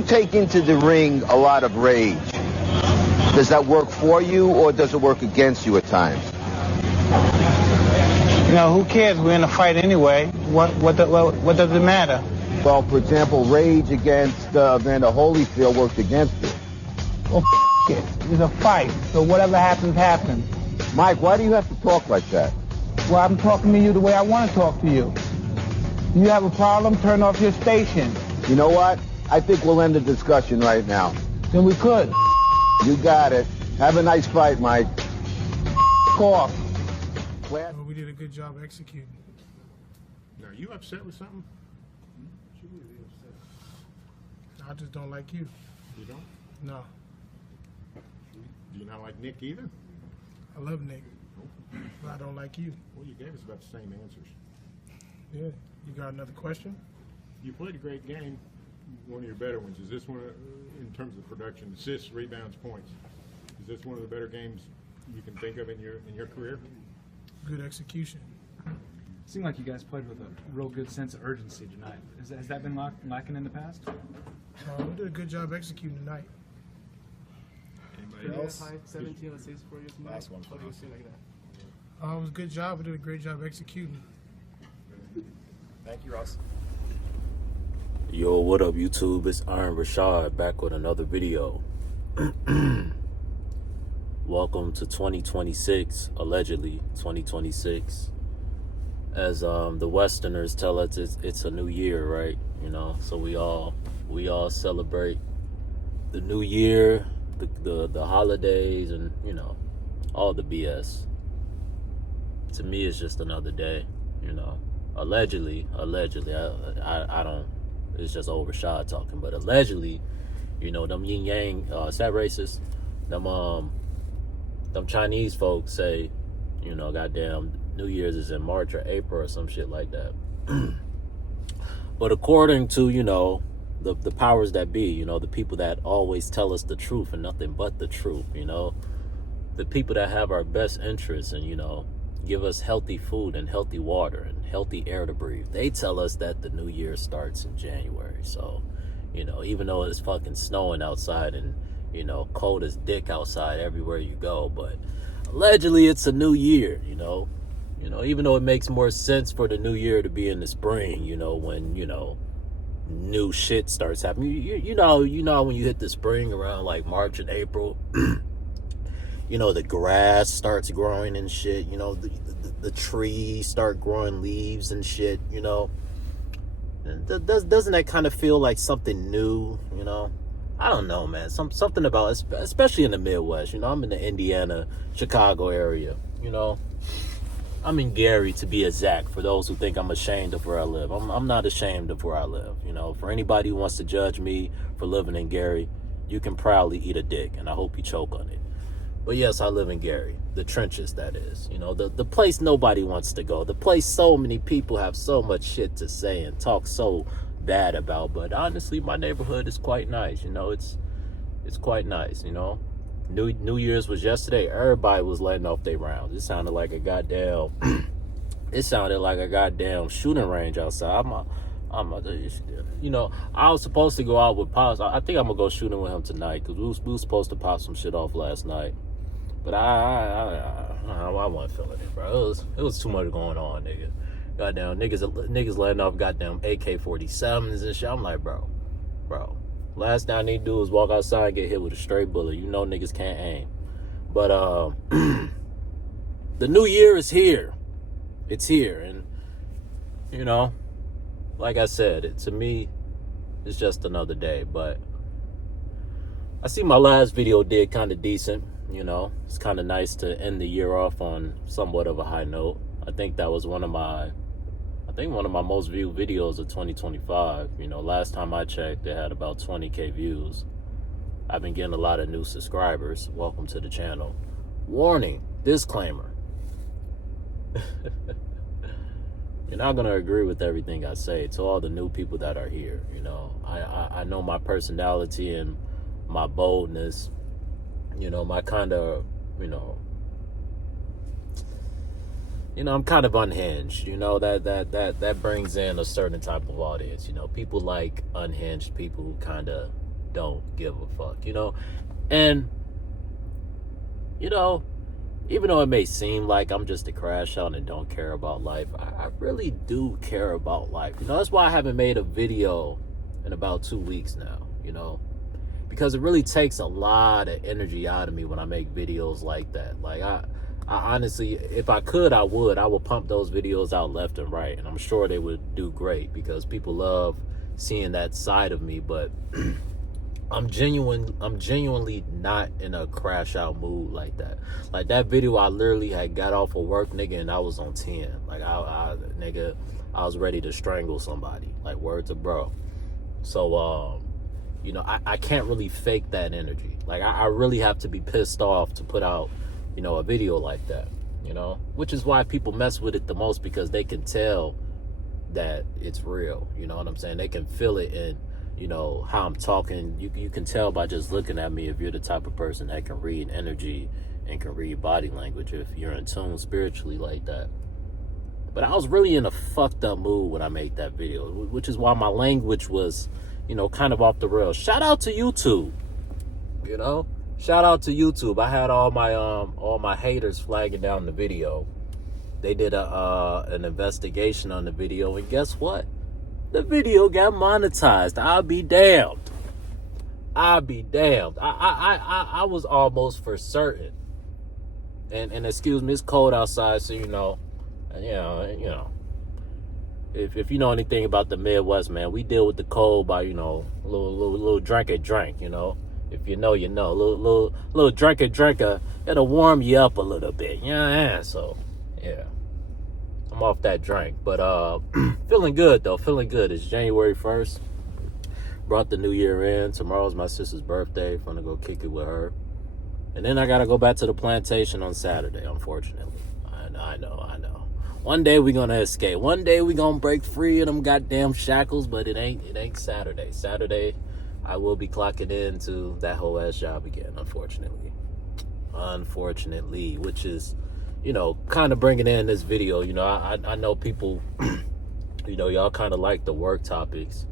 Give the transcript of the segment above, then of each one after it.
You take into the ring a lot of rage. Does that work for you, or does it work against you at times? You know, who cares? We're in a fight anyway. What does it matter? Well, for example, rage against Vander Holyfield worked against you. Well, it. It's a fight, so whatever happens, happens. Mike, why do you have to talk like that? Well, I'm talking to you the way I want to talk to you. You have a problem, turn off your station. You know what? I think we'll end the discussion right now. Then we could. You got it. Have a nice fight, Mike. Off. Well, we did a good job executing. Now, are you upset with something? I just don't like you. You don't? No. Do you not like Nick either? I love Nick, but I don't like you. Well, you gave us about the same answers. Yeah. You got another question? You played a great game, one of your better ones. Is this one, in terms of production, assists, rebounds, points, is this one of the better games you can think of in your career? Good execution. It seemed like you guys played with a real good sense of urgency tonight. Has that been lacking in the past? We did a good job executing tonight. Anybody else? High 17 assists for you tonight. Last one. What do you see like that? It was a good job. We did a great job executing. Thank you, Ross. Yo, what up, YouTube? It's Richawd back with another video. Welcome to 2026, allegedly 2026. As the Westerners tell us, it's a new year, right? You know, so we all celebrate the new year, the holidays, and you know, all the BS. To me, it's just another day. You know, allegedly, I don't. It's just old Richawd talking, but allegedly, you know, them yin yang, is that racist? Them Chinese folks say, you know, goddamn, New Year's is in March or April or some shit like that. But according to, you know, the powers that be, you know, the people that always tell us the truth and nothing but the truth, you know, the people that have our best interests and, you know, give us healthy food and healthy water and healthy air to breathe, they tell us that the new year starts in January. So, you know, even though it's fucking snowing outside and, you know, cold as dick outside everywhere you go, but allegedly it's a new year, you know, even though it makes more sense for the new year to be in the spring, you know, when, you know, new shit starts happening. You know when you hit the spring around like March and April, you know, the grass starts growing and shit, you know, the trees start growing leaves and shit, you know. And doesn't that kind of feel like something new, you know? I don't know, man. Something about, especially in the Midwest, you know, I'm in the Indiana, Chicago area, you know. I'm in Gary, to be exact, for those who think I'm ashamed of where I live. I'm not ashamed of where I live, you know. For anybody who wants to judge me for living in Gary, you can proudly eat a dick, and I hope you choke on it. But yes, I live in Gary, the trenches, that is. You know, the place nobody wants to go. The place so many people have so much shit to say and talk so bad about. But honestly, my neighborhood is quite nice. You know, it's quite nice, you know. New Year's was yesterday. Everybody was letting off their rounds. It sounded like a goddamn shooting range outside. You know, I was supposed to go out with Pops. I think I'm gonna go shooting with him tonight because we was supposed to pop some shit off last night. But I wasn't feeling it, bro. It was too much going on, nigga. Goddamn niggas letting off goddamn AK-47s and shit. I'm like, bro. Last thing I need to do is walk outside and get hit with a straight bullet. You know niggas can't aim. But the new year is here. It's here. And, you know, like I said, to me, it's just another day. But I see my last video did kind of decent. You know, it's kind of nice to end the year off on somewhat of a high note. I think that was one of my most viewed videos of 2025. You know, last time I checked, it had about 20K views. I've been getting a lot of new subscribers. Welcome to the channel. Warning, disclaimer. You're not going to agree with everything I say. To all the new people that are here, you know, I know my personality and my boldness, you know, my kind of, you know, I'm kind of unhinged, you know, that brings in a certain type of audience, you know, people like unhinged people who kind of don't give a fuck, you know? And, you know, even though it may seem like I'm just a crash out and don't care about life, I really do care about life. You know, that's why I haven't made a video in about 2 weeks now, you know? Because it really takes a lot of energy out of me when I make videos like that. Like, I honestly, if I could, I would pump those videos out left and right. And I'm sure they would do great because people love seeing that side of me. But I'm genuinely not in a crash out mood like that. Like that video, I literally had got off of work, nigga, and I was on 10. Like I was ready to strangle somebody. Like word to bro. So you know, I can't really fake that energy. Like I really have to be pissed off to put out, you know, a video like that. You know, which is why people mess with it the most, because they can tell that it's real. You know what I'm saying? They can feel it in, you know, how I'm talking. You can tell by just looking at me if you're the type of person that can read energy and can read body language, if you're in tune spiritually like that. But I was really in a fucked up mood when I made that video, which is why my language was, you know, kind of off the rails. Shout out to YouTube, you know? Shout out to YouTube. I had all my haters flagging down the video. They did an investigation on the video, and guess what? The video got monetized. I'll be damned. I'll be damned. I was almost for certain. And excuse me, it's cold outside, so you know, if you know anything about the Midwest, man, we deal with the cold by, you know, a little drink, you know. If you know, you know. Little drink, it'll warm you up a little bit. Yeah, so yeah. I'm off that drink. But feeling good though, feeling good. It's January 1st. Brought the new year in. Tomorrow's my sister's birthday. Gonna go kick it with her. And then I gotta go back to the plantation on Saturday, unfortunately. I know. One day we gonna escape. One day we gonna break free of them goddamn shackles, but it ain't Saturday. Saturday, I will be clocking into that whole ass job again, unfortunately. Which is, you know, kind of bringing in this video. You know, I know people, you know, y'all kind of like the work topics.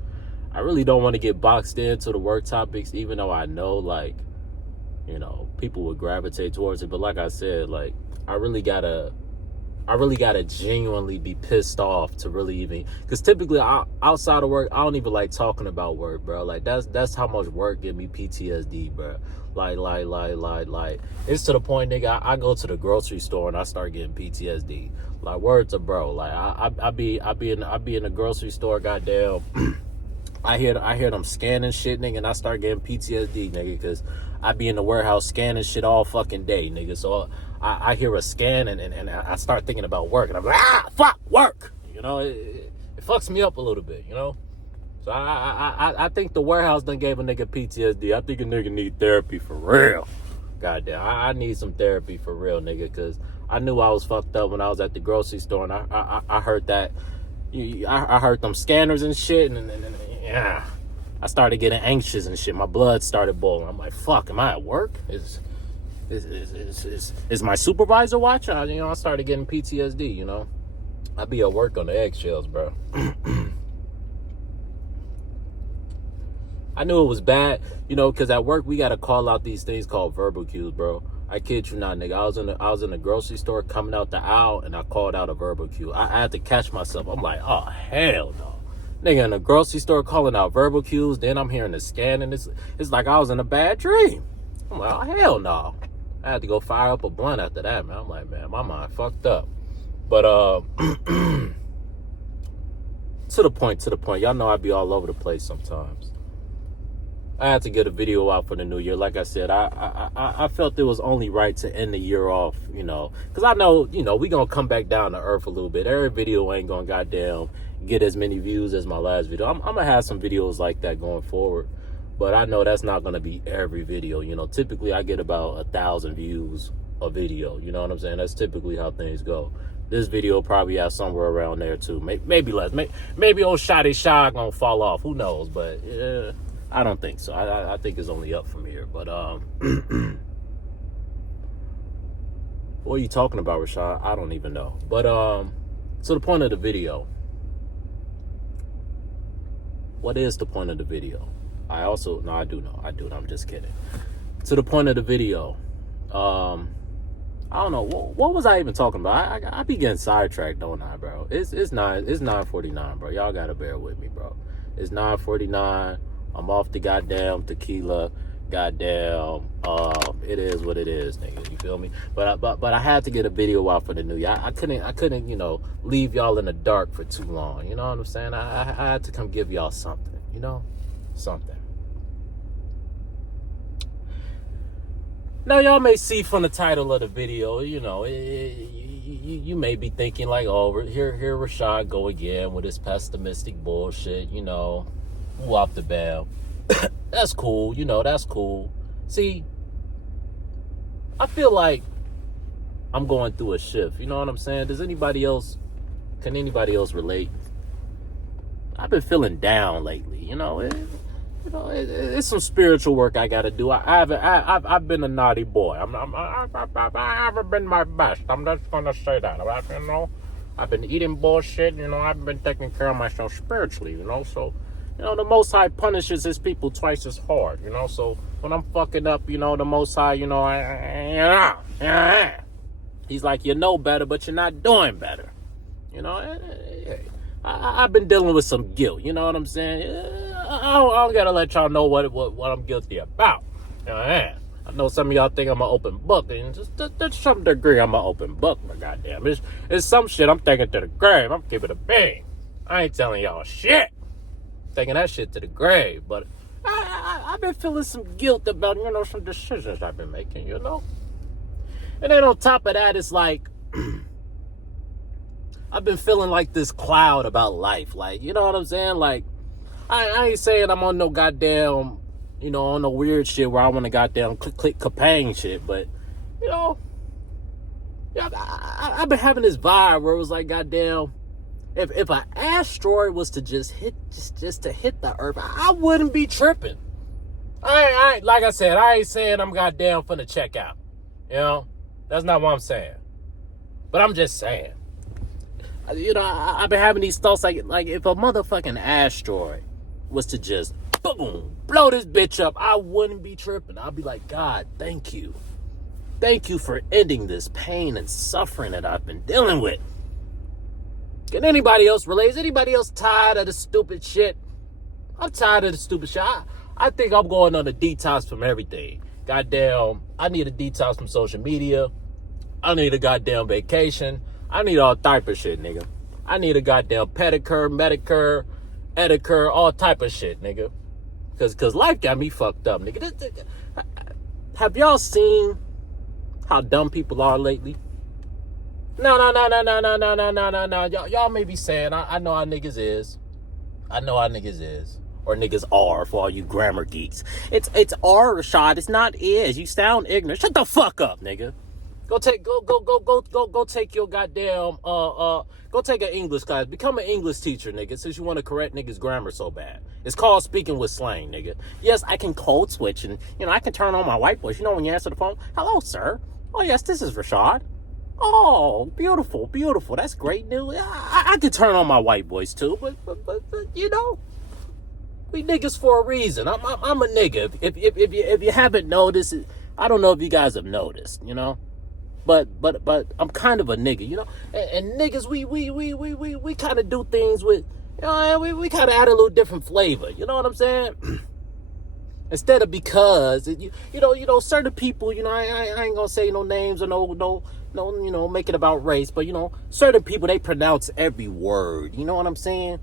I really don't want to get boxed into the work topics, even though I know, like, you know, people would gravitate towards it. But like I said, like, I really gotta genuinely be pissed off to really even, because typically outside of work, I don't even like talking about work, bro. Like that's how much work give me PTSD, bro. Like it's to the point, nigga, I go to the grocery store and I start getting PTSD. Like word to bro. Like I be in the grocery store, goddamn. I hear them scanning shit, nigga, and I start getting PTSD, nigga, because I be in the warehouse scanning shit all fucking day, nigga. So I hear a scan and I start thinking about work, and I'm like, fuck, work. You know, it fucks me up a little bit, you know. So I think the warehouse done gave a nigga PTSD. I think a nigga need therapy for real. Goddamn, I need some therapy for real, nigga, because I knew I was fucked up when I was at the grocery store, and I heard that. I heard them scanners and shit, and yeah, I started getting anxious and shit. My blood started boiling. I'm like, fuck, am I at work? Is my supervisor watching? You know, I started getting PTSD, you know. I be at work on the eggshells, bro. I knew it was bad, you know, because at work we got to call out these things called verbal cues, bro. I kid you not, nigga. I was in the grocery store coming out the aisle, and I called out a verbal cue. I had to catch myself. I'm like, oh, hell no. Nigga, in the grocery store calling out verbal cues, then I'm hearing the scan, and it's like I was in a bad dream. I'm like, oh, hell no. I had to go fire up a blunt after that, man. I'm like, man, my mind fucked up. But, to the point. Y'all know I be all over the place sometimes. I had to get a video out for the new year. Like I said, I felt it was only right to end the year off, you know. Because I know, you know, we going to come back down to earth a little bit. Every video ain't going to goddamn get as many views as my last video. I'm going to have some videos like that going forward. But I know that's not going to be every video. You know, typically I get about 1,000 views a video. You know what I'm saying? That's typically how things go. This video probably has somewhere around there too. Maybe less. Maybe old Shotty Shah going to fall off. Who knows? But I don't think so. I think it's only up from here. But what are you talking about, Richawd? I don't even know. But so the point of the video. What is the point of the video? I also, no, I do know. I'm just kidding. To the point of the video, I don't know, what was I even talking about? I be getting sidetracked, don't I, bro? It's 9:49, bro. Y'all gotta bear with me, bro. It's 9:49. I'm off the goddamn tequila. Goddamn, it is what it is, nigga. You feel me? But I had to get a video out for the new year. I couldn't, you know, leave y'all in the dark for too long. You know what I'm saying? I had to come give y'all something, you know, something. Now y'all may see from the title of the video, you know, you may be thinking like, oh, here Richawd go again with his pessimistic bullshit, you know, whop the bell. That's cool, you know, that's cool. See, I feel like I'm going through a shift, you know what I'm saying? Can anybody else relate? I've been feeling down lately, you know. It's some spiritual work I gotta do. I've been a naughty boy. I haven't been my best. I'm just gonna say that. You know, I've been eating bullshit. You know, I've been taking care of myself spiritually. You know, so you know the Most High punishes His people twice as hard. You know, so when I'm fucking up, you know, the Most High, you know, He's like, you know better, but you're not doing better. You know. I've been dealing with some guilt, you know what I'm saying? I don't gotta let y'all know what I'm guilty about. I know some of y'all think I'm an open book, and just to some degree I'm an open book, but goddamn, it's some shit I'm taking to the grave. I'm keeping it a bean. I ain't telling y'all shit. Taking that shit to the grave, but I've been feeling some guilt about, you know, some decisions I've been making, you know? And then on top of that, it's like, I've been feeling like this cloud about life. Like, you know what I'm saying? Like, I ain't saying I'm on no goddamn, you know, on no weird shit where I want to goddamn click kapang shit. But, you know, yeah, I've been having this vibe where it was like, goddamn, if an asteroid was to just hit the earth, I wouldn't be tripping. I ain't, like I said, I ain't saying I'm goddamn finna check out. You know? That's not what I'm saying. But I'm just saying. You know, I've been having these thoughts like if a motherfucking asteroid was to just boom, blow this bitch up, I wouldn't be tripping. I'd be like, God, thank you. Thank you for ending this pain and suffering that I've been dealing with. Can anybody else relate? Is anybody else tired of the stupid shit? I'm tired of the stupid shit. I think I'm going on a detox from everything. Goddamn, I need a detox from social media. I need a goddamn vacation. I need all type of shit, nigga. I need a goddamn pedicure, medicure, edicure, all type of shit, nigga. Cause life got me fucked up, nigga. Have y'all seen how dumb people are lately? No. Y'all may be saying, I know how niggas is. I know how niggas is. Or niggas are, for all you grammar geeks. It's are, Richawd. It's not is. You sound ignorant. Shut the fuck up, nigga. Go take your goddamn go take an English class. Become an English teacher, nigga, since you want to correct niggas' grammar so bad. It's called speaking with slang, nigga. Yes, I can code switch and you know I can turn on my white voice. You know when you answer the phone, hello, sir. Oh yes, this is Richawd. Oh, beautiful. That's great news. I can turn on my white voice too, but you know, we niggas for a reason. I'm a nigga. If you haven't noticed, I don't know if you guys have noticed, you know. But I'm kind of a nigga, you know, and niggas we kind of do things with, you know, we kind of add a little different flavor, you know what I'm saying? Instead of because you know certain people, you know, I ain't gonna say no names or no you know make it about race, but you know certain people they pronounce every word, you know what I'm saying?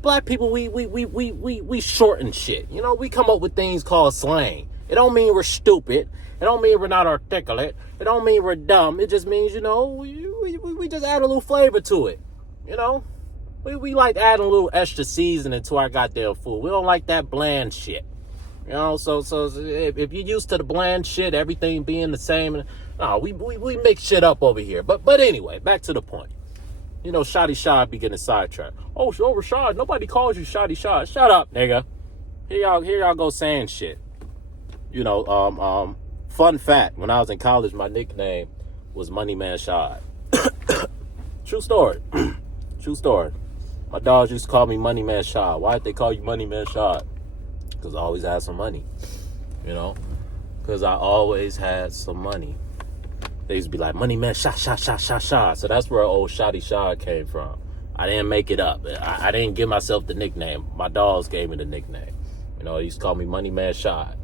Black people we shorten shit, you know, we come up with things called slang. It don't mean we're stupid. It don't mean we're not articulate. It don't mean we're dumb. It just means, you know, we just add a little flavor to it. You know? We like adding a little extra seasoning to our goddamn food. We don't like that bland shit. You know, so if you're used to the bland shit, everything being the same, no, we mix shit up over here. But anyway, back to the point. You know, Shoddy Shod be getting sidetracked. Oh, Richawd, nobody calls you Shoddy Shod. Shut up, nigga. Here y'all go saying shit. You know, fun fact, when I was in college, my nickname was Money Man Shod. True story. True story. My dogs used to call me Money Man Shod. Why did they call you Money Man Shod? Because I always had some money, you know? Because I always had some money. They used to be like, money man, shot. So that's where old Shotty Shot came from. I didn't make it up. I didn't give myself the nickname. My dogs gave me the nickname. You know, they used to call me Money Man Shot.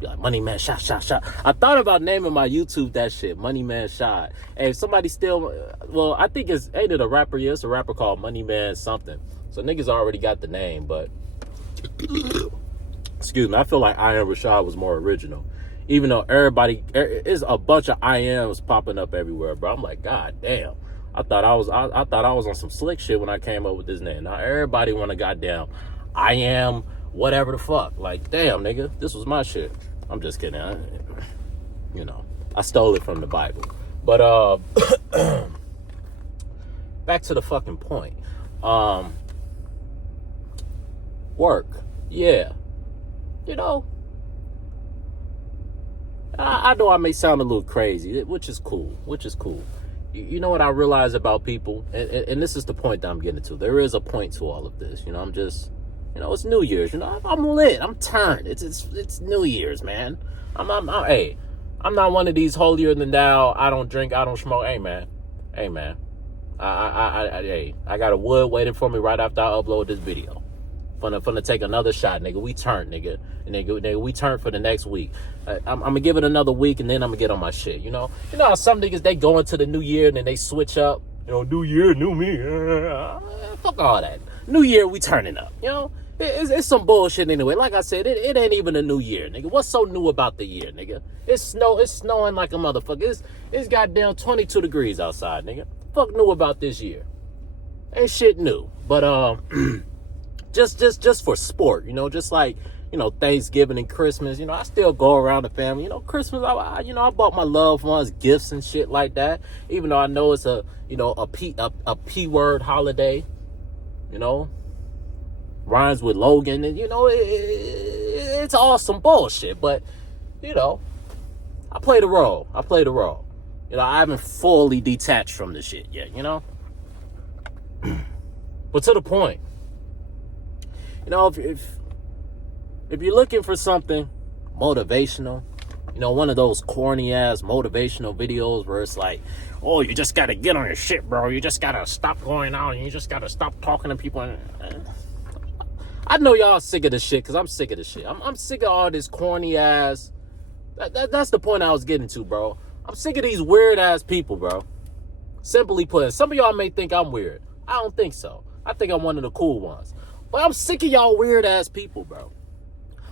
Be like, Money Man Shot. I thought about naming my YouTube that shit, Money Man Shot. Hey, if somebody still, well, I think ain't it a rapper? Yeah, it's a rapper called Money Man something. So niggas already got the name, but excuse me, I feel like I Am Richawd was more original. Even though it's a bunch of I Ams popping up everywhere, bro. I'm like, God damn. I thought I was on some slick shit when I came up with this name. Now everybody want to goddamn I am whatever the fuck. Like, damn, nigga, this was my shit. I'm just kidding. I stole it from the Bible. But back to the fucking point. Work. Yeah. You know, I know I may sound a little crazy, which is cool. You know what I realize about people, and this is the point that I'm getting to. There is a point to all of this. You know, I'm just, you know, it's New Year's. You know, I'm lit. I'm turned. It's New Year's, man. Hey, I'm not one of these holier than thou. I don't drink. I don't smoke. Hey, man. I got a wood waiting for me right after I upload this video. Finna take another shot, nigga. We turn, nigga. Nigga, we turn for the next week. I'm gonna give it another week, and then I'm gonna get on my shit. You know how some niggas, they go into the new year and then they switch up. You know, new year, new me. Fuck all that. New year, we turning up. You know, it's some bullshit anyway. Like I said, it ain't even a new year, nigga. What's so new about the year, nigga? It's snowing like a motherfucker. It's goddamn 22 degrees outside, nigga. Fuck new about this year? Ain't shit new. But just for sport, you know, just like, you know, Thanksgiving and Christmas, you know, I still go around the family. You know, Christmas, I bought my loved ones gifts and shit like that. Even though I know it's a P word holiday, you know, rhymes with Logan, and you know, it's all some bullshit. But you know, I play the role. You know, I haven't fully detached from the shit yet. You know, but to the point. You know, if you're looking for something motivational, you know, one of those corny ass motivational videos where it's like, oh, you just gotta get on your shit, bro. You just gotta stop going out, and you just gotta stop talking to people. I know y'all sick of this shit, because I'm sick of this shit. I'm sick of all this corny ass. That's the point I was getting to, bro. I'm sick of these weird ass people, bro. Simply put, some of y'all may think I'm weird. I don't think so. I think I'm one of the cool ones. But I'm sick of y'all weird ass people, bro.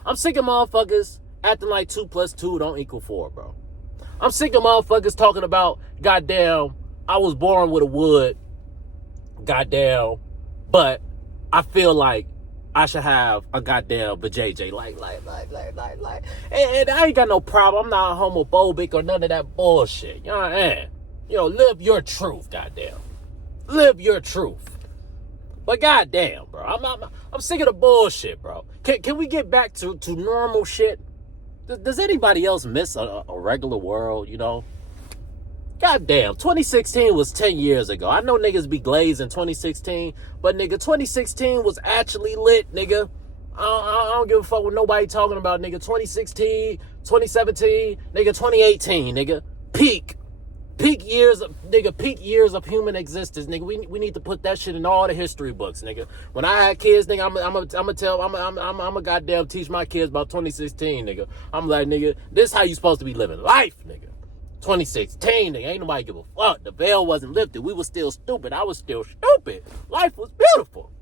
I'm sick of motherfuckers acting like 2 + 2 don't equal 4, bro. I'm sick of motherfuckers talking about, goddamn, I was born with a wood, goddamn, but I feel like I should have a goddamn vajayjay. Like. And I ain't got no problem. I'm not homophobic or none of that bullshit. You know what I mean? You know, live your truth, goddamn. Live your truth. But goddamn, bro, I'm sick of the bullshit, bro. Can we get back to normal shit? Does anybody else miss a regular world, you know? Goddamn, 2016 was 10 years ago. I know niggas be glazed in 2016, but nigga, 2016 was actually lit, nigga. I don't give a fuck what nobody talking about, nigga. 2016, 2017, nigga, 2018, nigga. Peak years of human existence, nigga. We need to put that shit in all the history books, nigga. When I had kids, nigga, I'm a goddamn teach my kids about 2016, nigga. I'm like, nigga, this how you supposed to be living life, nigga. 2016, nigga, ain't nobody give a fuck. The veil wasn't lifted. We was still stupid. I was still stupid. Life was beautiful.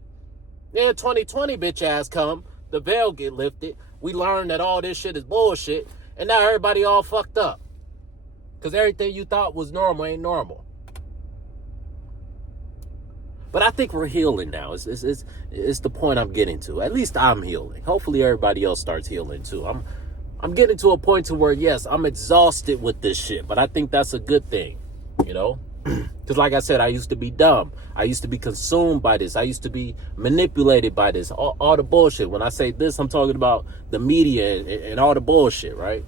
Then 2020 bitch ass come, the veil get lifted. We learned that all this shit is bullshit, and now everybody all fucked up. Because everything you thought was normal ain't normal. But I think we're healing now. It's the point I'm getting to. At least I'm healing. Hopefully everybody else starts healing too. I'm getting to a point to where, yes, I'm exhausted with this shit. But I think that's a good thing, you know? Because like I said, I used to be dumb. I used to be consumed by this. I used to be manipulated by this. All the bullshit. When I say this, I'm talking about the media and all the bullshit, right?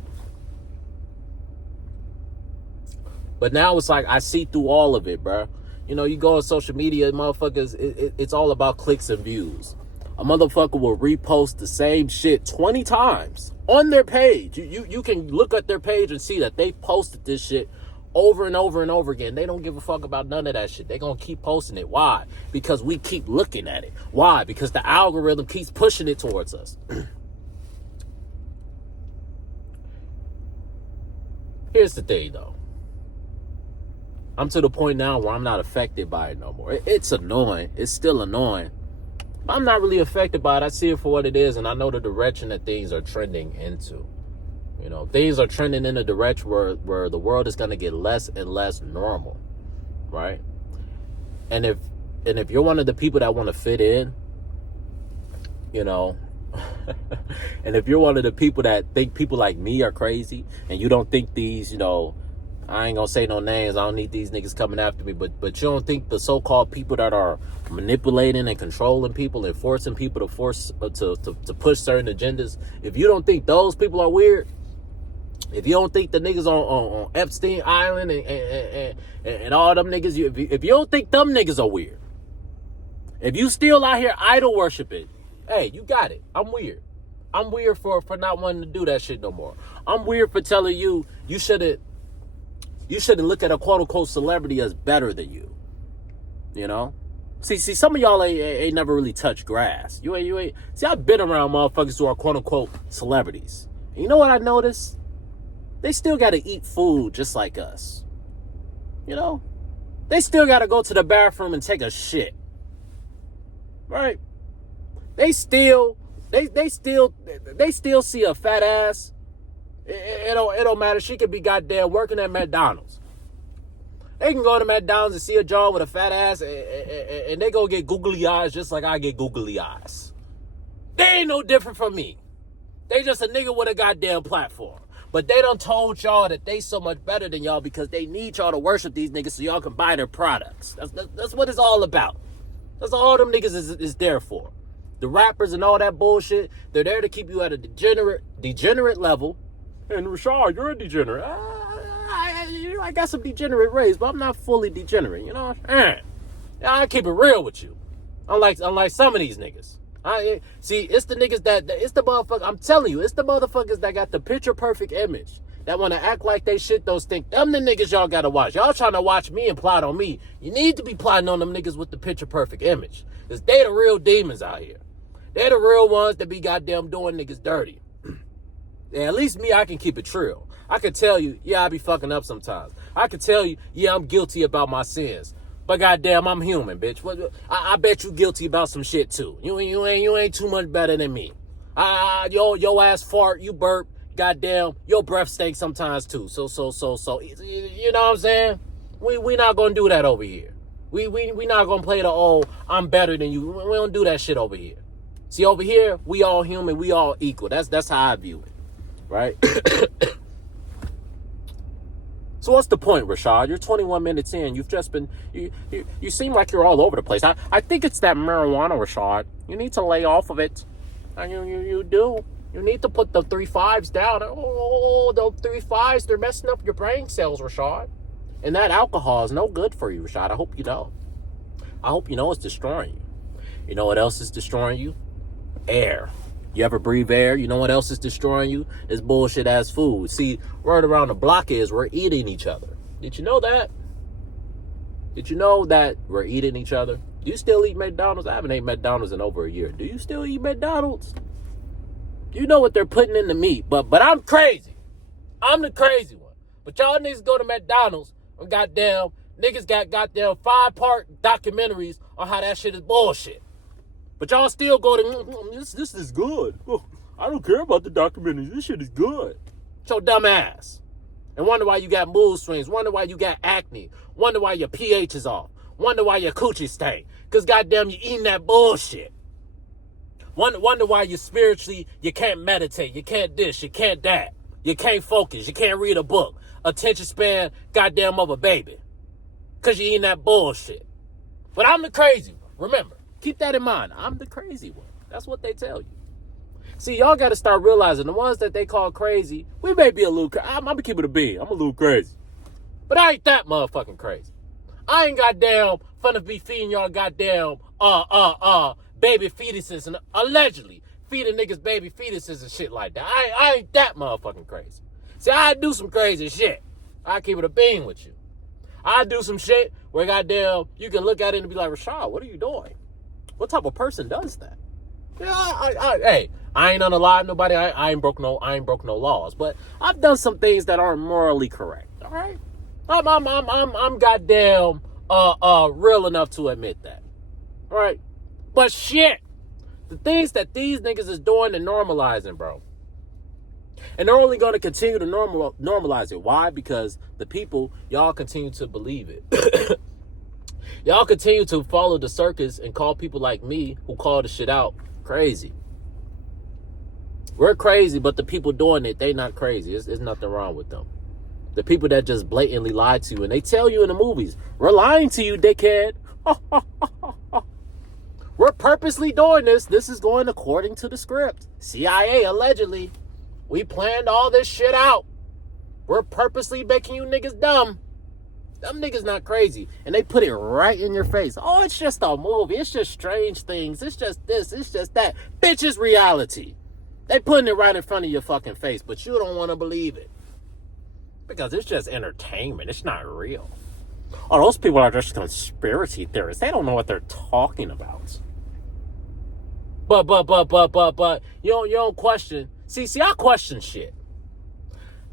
But now it's like I see through all of it, bro. You know, you go on social media, motherfuckers, it's all about clicks and views. A motherfucker will repost the same shit 20 times on their page. You can look at their page and see that they posted this shit over and over and over again. They don't give a fuck about none of that shit. They gonna keep posting it. Why? Because we keep looking at it. Why? Because the algorithm keeps pushing it towards us. Here's the thing, though. I'm to the point now where I'm not affected by it no more. It's annoying. It's still annoying. But I'm not really affected by it. I see it for what it is, and I know the direction that things are trending into. You know, things are trending in a direction where the world is going to get less and less normal, right? And if you're one of the people that want to fit in, you know, and if you're one of the people that think people like me are crazy, and you don't think these, you know, I ain't gonna say no names, I don't need these niggas coming after me, but you don't think the so-called people that are manipulating and controlling people and forcing people to to push certain agendas, if you don't think those people are weird, if you don't think the niggas on Epstein Island and all them niggas, if you don't think them niggas are weird, if you still out here idol worshiping, hey, you got it. I'm weird. I'm weird for not wanting to do that shit no more. I'm weird for telling you shouldn't look at a quote unquote celebrity as better than you. You know? See, some of y'all ain't never really touched grass. You ain't. See, I've been around motherfuckers who are quote unquote celebrities. And you know what I noticed? They still got to eat food just like us. You know? They still got to go to the bathroom and take a shit. Right? They still see a fat ass. It don't matter. She could be goddamn working at McDonald's. They can go to McDonald's and see a job with a fat ass, and they go get googly eyes just like I get googly eyes. They ain't no different from me. They just a nigga with a goddamn platform. But they done told y'all that they so much better than y'all because they need y'all to worship these niggas so y'all can buy their products. That's what it's all about. That's all them niggas is there for. The rappers and all that bullshit, they're there to keep you at a degenerate level. And Richawd, you're a degenerate. I got some degenerate rays, but I'm not fully degenerate, you know? I keep it real with you. Unlike some of these niggas. See, it's the niggas it's the motherfuckers, I'm telling you, it's the motherfuckers that got the picture perfect image. That want to act like they shit those things. Them the niggas y'all got to watch. Y'all trying to watch me and plot on me. You need to be plotting on them niggas with the picture perfect image. Because they the real demons out here. They're the real ones that be goddamn doing niggas dirty. Yeah, at least me, I can keep it real. I can tell you, yeah, I be fucking up sometimes. I can tell you, yeah, I'm guilty about my sins. But goddamn, I'm human, bitch. I bet you guilty about some shit too. You ain't too much better than me. Your ass fart, you burp, goddamn, your breath stinks sometimes too. So, you know what I'm saying? We not gonna do that over here. We not gonna play the I'm better than you. We don't do that shit over here. See, over here, we all human, we all equal. That's how I view it, right? So what's the point, Richawd? You're 21 minutes in. You've just been, you seem like you're all over the place. I think it's that marijuana, Richawd. You need to lay off of it. You do. You need to put the 3 5s down. Oh, the 3 5s, they're messing up your brain cells, Richawd. And that alcohol is no good for you, Richawd. I hope you know. I hope you know it's destroying you. You know what else is destroying you? Air. You ever breathe air? You know what else is destroying you? This bullshit ass food. See, right around the block is we're eating each other. Did you know that? Did you know that we're eating each other? Do you still eat McDonald's? I haven't ate McDonald's in over a year. Do you still eat McDonald's? You know what they're putting in the meat, but I'm crazy. I'm the crazy one. But y'all niggas go to McDonald's and goddamn niggas got goddamn 5-part documentaries on how that shit is bullshit. But y'all still go to, this is good. I don't care about the documentaries. This shit is good. It's your dumb ass. And wonder why you got mood swings. Wonder why you got acne. Wonder why your pH is off. Wonder why your coochie stank. Because goddamn you eating that bullshit. Wonder why you spiritually, you can't meditate. You can't this. You can't that. You can't focus. You can't read a book. Attention span goddamn of a baby. Because you eating that bullshit. But I'm the crazy one. Remember. Keep that in mind. I'm the crazy one. That's what they tell you. See, y'all got to start realizing the ones that they call crazy, we may be a little crazy. I'm going to keep it a B. I'm a little crazy. But I ain't that motherfucking crazy. I ain't goddamn finna be feeding y'all goddamn baby fetuses and allegedly feeding niggas baby fetuses and shit like that. I ain't that motherfucking crazy. See, I do some crazy shit. I keep it a bean with you. I do some shit where goddamn you can look at it and be like, Richawd, what are you doing? What type of person does that? Yeah, hey, I ain't unalive nobody. I ain't broke no laws. But I've done some things that aren't morally correct. All right, I'm goddamn real enough to admit that. All right, but shit, the things that these niggas is doing and normalizing, bro. And they're only going to continue to normalize it. Why? Because the people, y'all continue to believe it. Y'all continue to follow the circus and call people like me who call the shit out crazy. We're crazy, but the people doing it, they not crazy. There's nothing wrong with them. The people that just blatantly lie to you, and they tell you in the movies, we're lying to you, dickhead. We're purposely doing this. This is going according to the script. CIA, allegedly. We planned all this shit out. We're purposely making you niggas dumb. Them niggas not crazy. And they put it right in your face. Oh, it's just a movie. It's just strange things. It's just this. It's just that. Bitch, it's reality. They putting it right in front of your fucking face, but you don't want to believe it. Because it's just entertainment. It's not real. Oh, those people are just conspiracy theorists. They don't know what they're talking about. But you don't question. See, I question shit.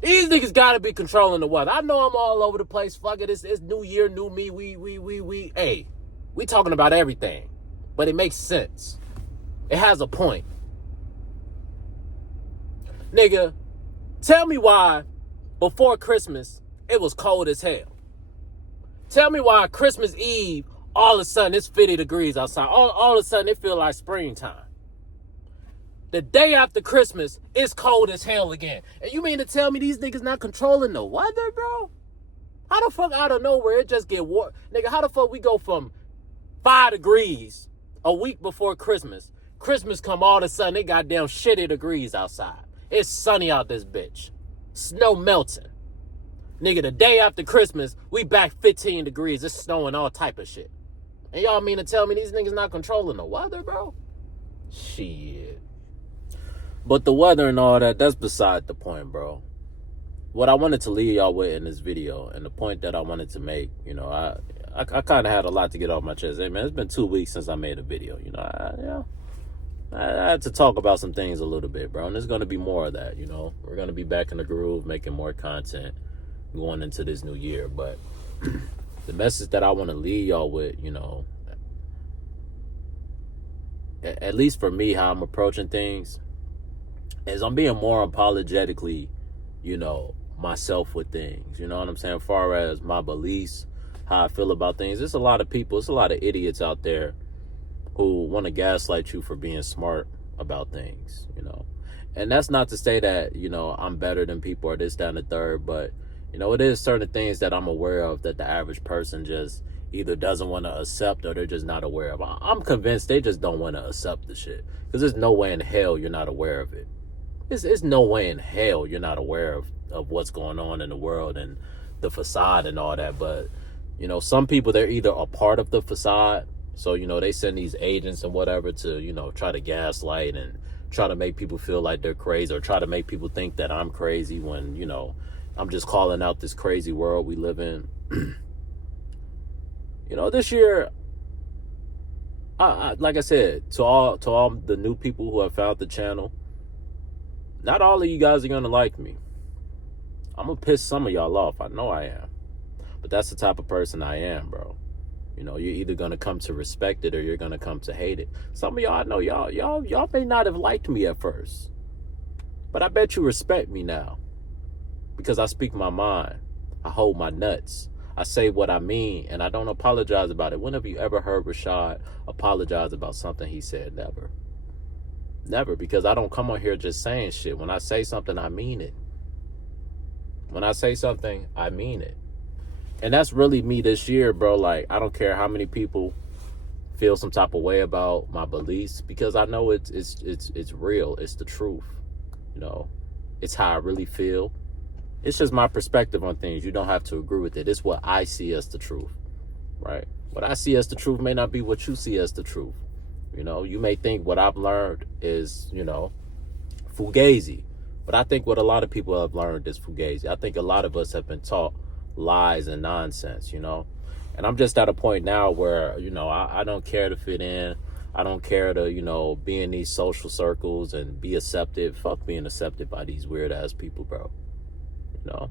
These niggas gotta be controlling the weather. I know I'm all over the place. Fuck it, it's new year, new me. Hey, we talking about everything. But it makes sense. It has a point. Nigga, tell me why before Christmas it was cold as hell. Tell me why Christmas Eve all of a sudden it's 50 degrees outside. All of a sudden it feel like springtime. The day after Christmas, it's cold as hell again. And you mean to tell me these niggas not controlling the weather, bro? How the fuck out of nowhere it just get warm? Nigga, how the fuck we go from 5 degrees a week before Christmas? Christmas come all of a sudden, it goddamn shitty degrees outside. It's sunny out this bitch. Snow melting. Nigga, the day after Christmas, we back 15 degrees. It's snowing all type of shit. And y'all mean to tell me these niggas not controlling the weather, bro? Shit. But the weather and all that, that's beside the point, bro. What I wanted to leave y'all with in this video, and the point that I wanted to make, you know, I kind of had a lot to get off my chest. Hey, man, it's been 2 weeks since I made a video. You know, I had to talk about some things a little bit, bro. And there's going to be more of that, you know. We're going to be back in the groove, making more content going into this new year. But the message that I want to leave y'all with, you know, at least for me, how I'm approaching things, is I'm being more apologetically, you know, myself with things. You know what I'm saying? As far as my beliefs, how I feel about things. There's a lot of people, there's a lot of idiots out there who want to gaslight you for being smart about things, you know. And that's not to say that, you know, I'm better than people or this, that, and the third, but, you know, it is certain things that I'm aware of that the average person just either doesn't want to accept or they're just not aware of. I'm convinced they just don't want to accept the shit. Because there's no way in hell you're not aware of it. There's no way in hell you're not aware of what's going on in the world and the facade and all that. But, you know, some people, they're either a part of the facade. So, you know, they send these agents and whatever to, you know, try to gaslight and try to make people feel like they're crazy or try to make people think that I'm crazy when, you know, I'm just calling out this crazy world we live in. You know, this year, I like I said, to all the new people who have found the channel, not all of you guys are going to like me. I'm going to piss some of y'all off. I know I am. But that's the type of person I am, bro. You know, you're either going to come to respect it or you're going to come to hate it. Some of y'all, I know y'all may not have liked me at first. But I bet you respect me now. Because I speak my mind. I hold my nuts. I say what I mean and I don't apologize about it. When have you ever heard Richawd apologize about something he said? Never. Never, because I don't come on here just saying shit. When I say something, I mean it. When I say something, I mean it. And that's really me this year, bro. Like, I don't care how many people feel some type of way about my beliefs, because I know it's real. It's the truth. You know, it's how I really feel. It's just my perspective on things. You don't have to agree with it. It's what I see as the truth, right? What I see as the truth may not be what you see as the truth. You know, you may think what I've learned is, you know, fugazi. But I think what a lot of people have learned is fugazi. I think a lot of us have been taught lies and nonsense, you know. And I'm just at a point now where, you know, I don't care to fit in. I don't care to, you know, be in these social circles and be accepted. Fuck being accepted by these weird ass people, bro. You know,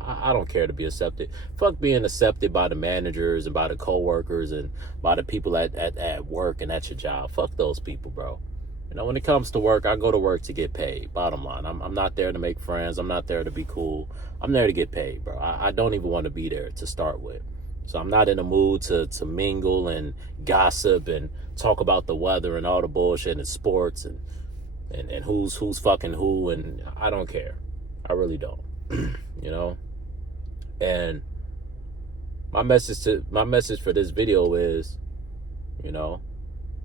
I don't care to be accepted. Fuck being accepted by the managers and by the coworkers and by the people at work and at your job. Fuck those people, bro. You know, when it comes to work, I go to work to get paid. Bottom line, I'm not there to make friends. I'm not there to be cool. I'm there to get paid, bro. I don't even want to be there to start with. So I'm not in the mood to mingle and gossip and talk about the weather and all the bullshit and sports and who's fucking who, and I don't care. I really don't. You know? And my message for this video is, you know,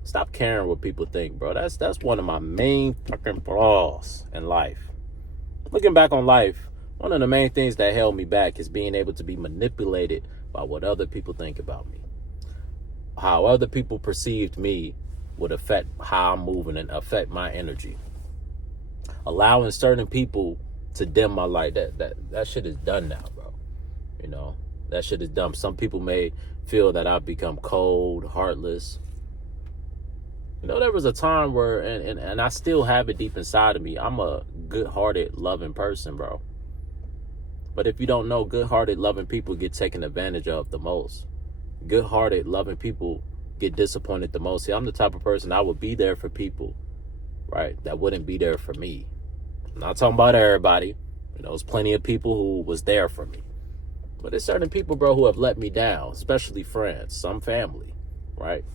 stop caring what people think, bro. That's one of my main fucking flaws in life. Looking back on life, one of the main things that held me back is being able to be manipulated by what other people think about me. How other people perceived me would affect how I'm moving and affect my energy. Allowing certain people to dim my light, that shit is done now, bro. You know, that shit is dumb. Some people may feel that I've become cold, heartless. You know, there was a time where, and I still have it deep inside of me, I'm a good-hearted, loving person, bro. But if you don't know, good-hearted, loving people get taken advantage of the most. Good-hearted, loving people get disappointed the most. See, I'm the type of person, I would be there for people, right, that wouldn't be there for me. I'm not talking about everybody. You know, there's plenty of people who was there for me. But there's certain people, bro, who have let me down, especially friends, some family, right?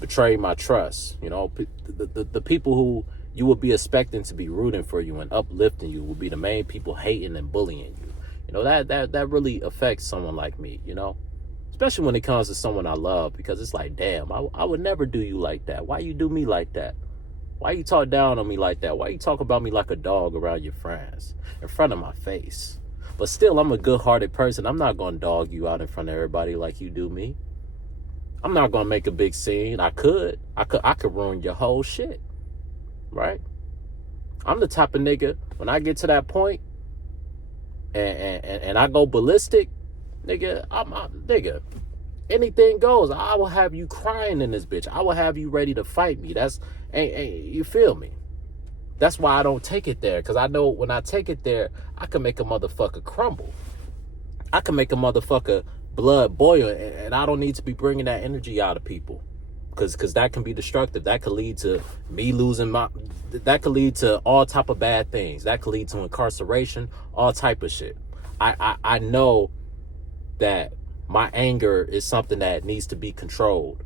Betrayed my trust. You know, the people who you would be expecting to be rooting for you and uplifting you will be the main people hating and bullying you. You know, that really affects someone like me, you know, especially when it comes to someone I love, because it's like, damn, I would never do you like that. Why you do me like that? Why you talk down on me like that? Why you talk about me like a dog around your friends in front of my face? But still, I'm a good-hearted person. I'm not going to dog you out in front of everybody like you do me. I'm not going to make a big scene. I could ruin your whole shit, right? I'm the type of nigga, when I get to that point and I go ballistic, nigga, nigga, anything goes. I will have you crying in this bitch. I will have you ready to fight me. You feel me? That's why I don't take it there, because I know when I take it there, I can make a motherfucker crumble. I can make a motherfucker blood boil, and I don't need to be bringing that energy out of people, because that can be destructive. That could lead to me losing that could lead to all type of bad things. That could lead to incarceration, all type of shit. I know that my anger is something that needs to be controlled,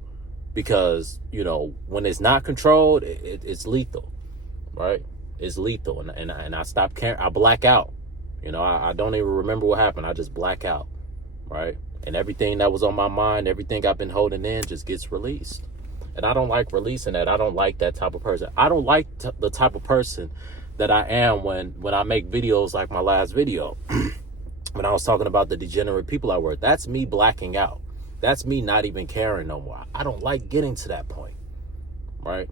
because, you know, when it's not controlled, it's lethal, right? It's lethal, and I stop caring. I black out. You know, I don't even remember what happened. I just black out, right? And everything that was on my mind, everything I've been holding in just gets released. And I don't like releasing that. I don't like that type of person. I don't like the type of person that I am when I make videos like my last video. When I was talking about the degenerate people I work, that's me blacking out. That's me not even caring no more. I don't like getting to that point, right?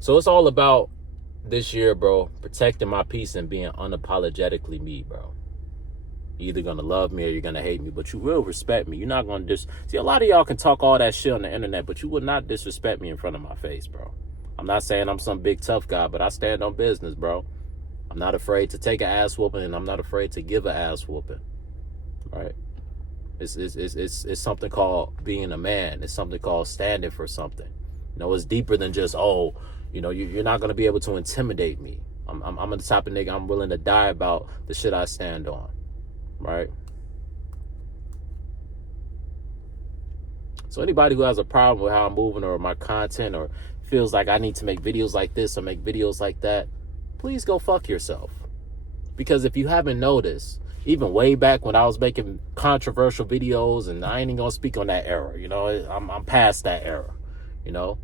So it's all about this year, bro, protecting my peace and being unapologetically me, bro. You're either gonna love me or you're gonna hate me, but you will respect me. You're not gonna see, a lot of y'all can talk all that shit on the internet, but you would not disrespect me in front of my face, bro. I'm not saying I'm some big tough guy, but I stand on business, bro. I'm not afraid to take an ass whooping, and I'm not afraid to give an ass whooping, right? It's something called being a man. It's something called standing for something. You know, it's deeper than just, oh, you know, you're not going to be able to intimidate me. I'm the type of nigga, I'm willing to die about the shit I stand on, right? So anybody who has a problem with how I'm moving or my content, or feels like I need to make videos like this or make videos like that, please go fuck yourself. Because if you haven't noticed, even way back when I was making controversial videos, and I ain't even gonna speak on that era, you know, I'm past that era, you know,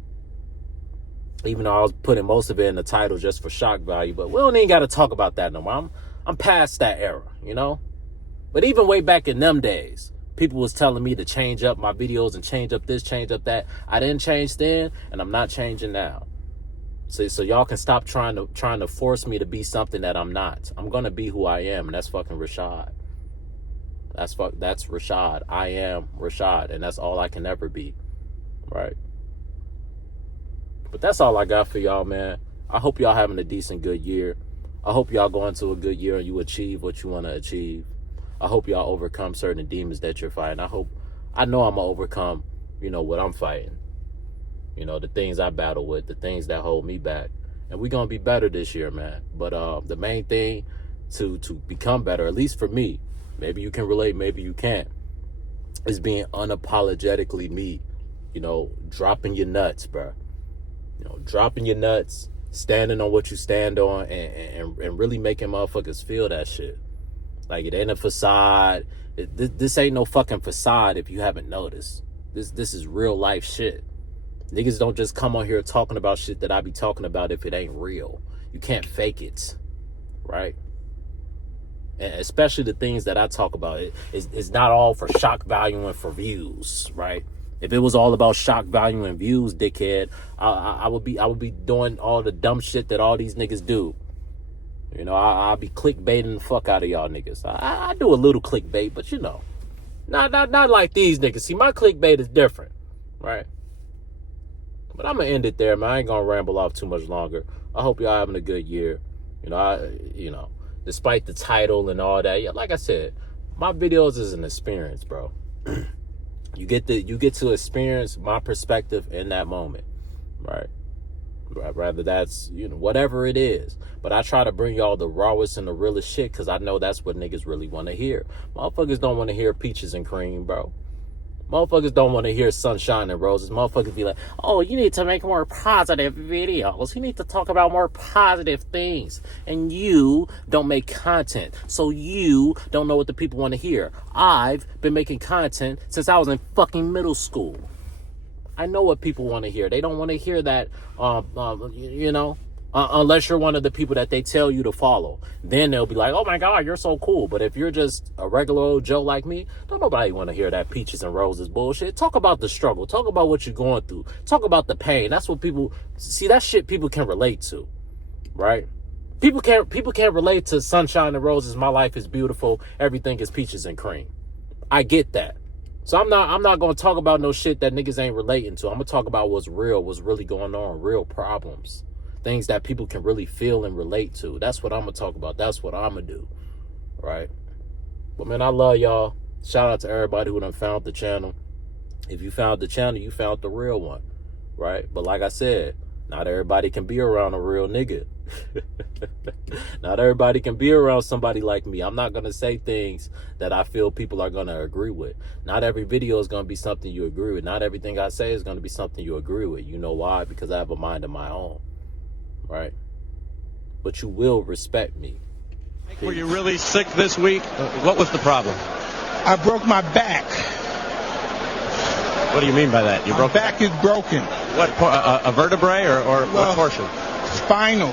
even though I was putting most of it in the title just for shock value, but we don't even got to talk about that no more. I'm past that era, you know. But even way back in them days, People was telling me to change up my videos and change up this, change up that. I didn't change then, and I'm not changing now. So y'all can stop trying to force me to be something that I'm not. I'm gonna be who I am, and that's fucking Richawd. That's Richawd. I am Richawd, and that's all I can ever be, right? But that's all I got for y'all, man. I hope y'all having a decent, good year. I hope y'all go into a good year and you achieve what you want to achieve. I hope y'all overcome certain demons that you're fighting. I know I'm gonna overcome, what I'm fighting. The things I battle with, the things that hold me back. And we're gonna be better this year, man. But the main thing to become better, at least for me, maybe you can relate, maybe you can't, is being unapologetically me. Dropping your nuts, bro. Dropping your nuts, standing on what you stand on, and really making motherfuckers feel that shit. Like, it ain't a facade. This ain't no fucking facade if you haven't noticed. This is real life shit. Niggas don't just come on here talking about shit that I be talking about if it ain't real. You can't fake it, right? And especially the things that I talk about. It's not all for shock value and for views, right? If it was all about shock value and views, dickhead, I would be doing all the dumb shit that all these niggas do. I'll be clickbaiting the fuck out of y'all niggas. I do a little clickbait, but not like these niggas. See, my clickbait is different, right? But I'm gonna end it there, man. I ain't gonna ramble off too much longer. I hope y'all having a good year. Despite the title and all that, like I said, my videos is an experience, bro. You get to experience my perspective in that moment, right? Rather that's, whatever it is. But I try to bring y'all the rawest and the realest shit because I know that's what niggas really want to hear. Motherfuckers don't want to hear peaches and cream, bro. Motherfuckers don't want to hear sunshine and roses. Motherfuckers be like, oh, you need to make more positive videos. You need to talk about more positive things. And you don't make content. So you don't know what the people want to hear. I've been making content since I was in fucking middle school. I know what people want to hear. They don't want to hear that, unless you're one of the people that they tell you to follow. Then they'll be like, oh my God, you're so cool. But if you're just a regular old Joe like me, don't nobody want to hear that peaches and roses bullshit. Talk about the struggle. Talk about what you're going through. Talk about the pain. That's what people see. That shit people can relate to, right? People can't relate to sunshine and roses. My life is beautiful. Everything is peaches and cream. I get that. So I'm not going to talk about no shit that niggas ain't relating to. I'm going to talk about what's real, what's really going on, real problems. Things that people can really feel and relate to. That's what I'm going to talk about. That's what I'm going to do. Right? But, man, I love y'all. Shout out to everybody who done found the channel. If you found the channel, you found the real one. Right? But like I said, not everybody can be around a real nigga. Not everybody can be around somebody like me. I'm not going to say things that I feel people are going to agree with. Not every video is going to be something you agree with. Not everything I say is going to be something you agree with. You know why? Because I have a mind of my own. Right? But you will respect me. Peace. Were you really sick this week? What was the problem? I broke my back. What do you mean by that? My back is broken. What, a vertebrae or what portion? Spinal.